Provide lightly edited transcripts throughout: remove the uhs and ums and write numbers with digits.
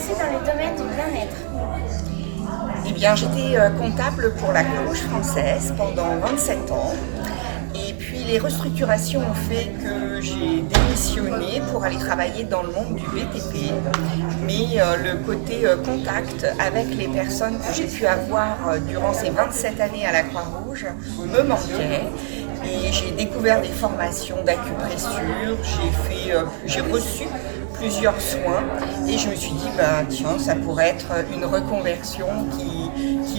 exercé dans le domaine du bien-être? Eh bien, j'étais comptable pour la Croix-Rouge française pendant 27 ans. Et puis les restructurations ont fait que j'ai démissionné pour aller travailler dans le monde du BTP. Mais le côté contact avec les personnes que j'ai pu avoir durant ces 27 années à la Croix-Rouge me manquait. Et j'ai découvert des formations d'acupressure, j'ai reçu plusieurs soins et je me suis dit, tiens, ça pourrait être une reconversion qui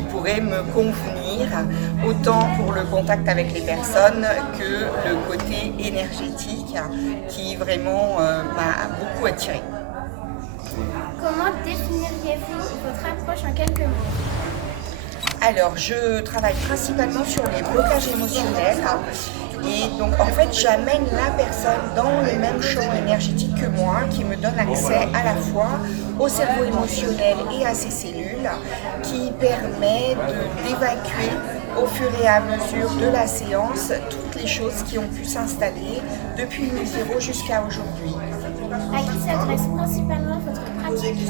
pourrait me convenir, autant pour le contact avec les personnes que le côté énergétique qui vraiment m'a beaucoup attirée. Comment définiriez-vous votre approche en quelques mots? Alors, je travaille principalement sur les blocages émotionnels et donc en fait j'amène la personne dans le même champ énergétique que moi qui me donne accès à la fois au cerveau émotionnel et à ses cellules qui permet d'évacuer au fur et à mesure de la séance toutes les choses qui ont pu s'installer depuis le zéro jusqu'à aujourd'hui. À qui s'adresse principalement votre pratique?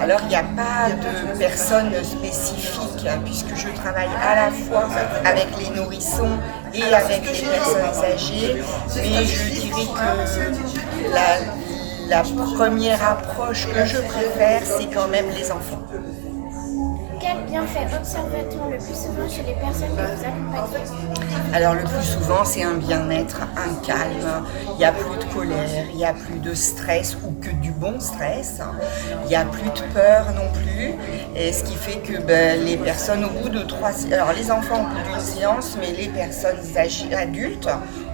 Alors, il n'y a pas de personne spécifique puisque je travaille à la fois avec les nourrissons et avec les personnes âgées, mais je dirais que la première approche que je préfère, c'est quand même les enfants. Quel bienfait observe-t-on le plus souvent chez les personnes que vous accompagnez? Alors le plus souvent c'est un bien-être, un calme, il n'y a plus de colère, il n'y a plus de stress ou que du bon stress, il n'y a plus de peur non plus, et ce qui fait que les personnes au bout de 3 alors les enfants au bout d'une séance, mais les personnes âgées, adultes,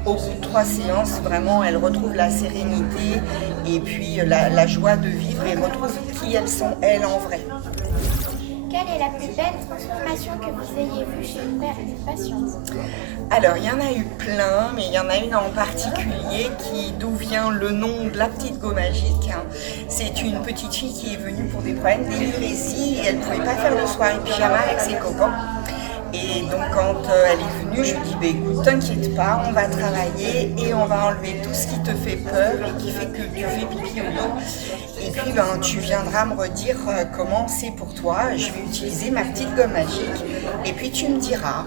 au bout de 3 séances, vraiment elles retrouvent la sérénité et puis la joie de vivre et retrouvent qui elles sont elles en vrai. Quelle est la plus belle transformation que vous ayez vue chez une patiente? Alors, il y en a eu plein, mais il y en a une en particulier d'où vient le nom de la petite go magique. C'est une petite fille qui est venue pour des problèmes d'énurésie et elle ne pouvait pas faire de soirée pyjama avec ses copains. Et donc quand elle est venue, je lui dis écoute, t'inquiète pas, on va travailler et on va enlever tout ce qui te fait peur et qui fait que tu fais pipi au dos. Et puis tu viendras me redire comment c'est pour toi. Je vais utiliser ma petite gomme magique et puis tu me diras.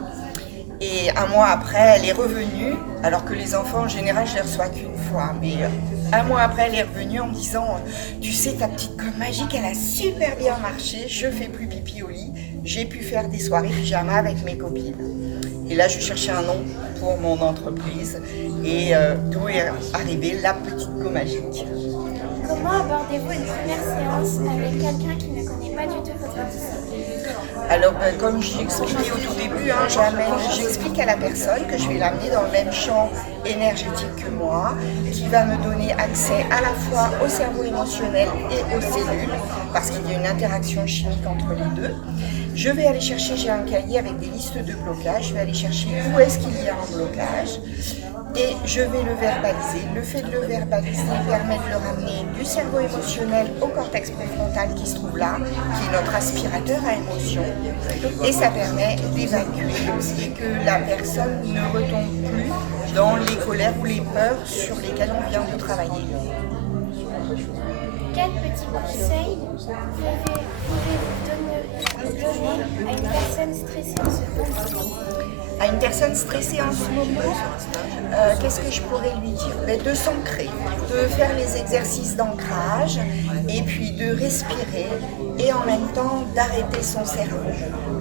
Et un mois après, elle est revenue, alors que les enfants en général je les reçois qu'une fois, mais un mois après elle est revenue en me disant tu sais ta petite gomme magique elle a super bien marché, je fais plus pipi au lit, j'ai pu faire des soirées pyjama avec mes copines. Et là je cherchais un nom pour mon entreprise et d'où est arrivée la petite gomme magique. Comment abordez-vous une première séance avec quelqu'un qui ne connaît pas du tout votre discipline? Alors, comme j'ai expliqué au tout début, j'explique à la personne que je vais l'amener dans le même champ énergétique que moi, qui va me donner accès à la fois au cerveau émotionnel et aux cellules, parce qu'il y a une interaction chimique entre les deux. Je vais aller chercher, j'ai un cahier avec des listes de blocage, je vais aller chercher où est-ce qu'il y a un blocage. Et je vais le verbaliser. Le fait de le verbaliser permet de le ramener du cerveau émotionnel au cortex préfrontal qui se trouve là, qui est notre aspirateur à émotions. Et ça permet d'évacuer et que la personne ne retombe plus dans les colères ou les peurs sur lesquelles on vient de travailler. Quel petit conseil pouvez-vous donner à une personne stressée en ce moment? À une personne stressée en ce moment, qu'est-ce que je pourrais lui dire? De s'ancrer, de faire les exercices d'ancrage et puis de respirer et en même temps d'arrêter son cerveau.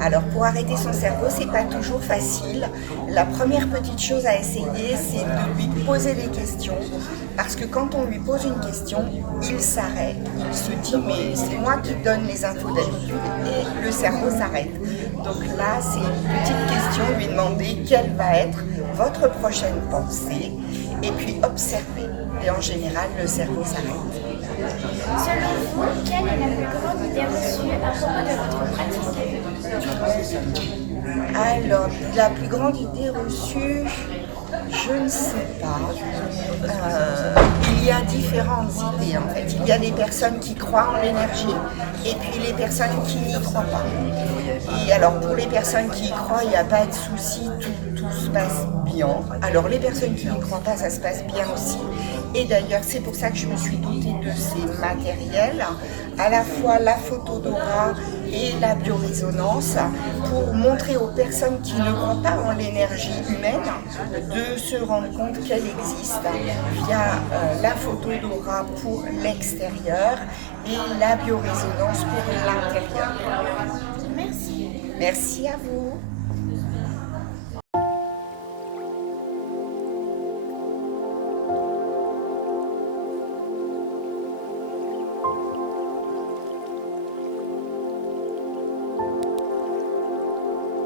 Alors pour arrêter son cerveau, c'est pas toujours facile. La première petite chose à essayer, c'est de lui poser des questions parce que quand on lui pose une question, il s'arrête. Il se dit mais c'est moi qui donne les infos d'habitude et le cerveau s'arrête. Donc là, c'est une petite question, lui demander quelle va être votre prochaine pensée et puis observer. Et en général, le cerveau s'arrête. Selon vous, quelle est la plus grande idée reçue à propos de votre pratique? Alors, la plus grande idée reçue, je ne sais pas. Il y a différentes idées en fait. Il y a des personnes qui croient en l'énergie et puis les personnes qui n'y croient pas. Et alors pour les personnes qui y croient, il n'y a pas de souci, tout se passe bien. Alors les personnes qui n'y croient pas, ça se passe bien aussi. Et d'ailleurs, c'est pour ça que je me suis dotée de ces matériels, à la fois la photo d'aura et la biorésonance, pour montrer aux personnes qui ne croient pas en l'énergie humaine de se rendre compte qu'elle existe via la photo d'aura pour l'extérieur et la biorésonance pour l'intérieur. Merci. Merci à vous.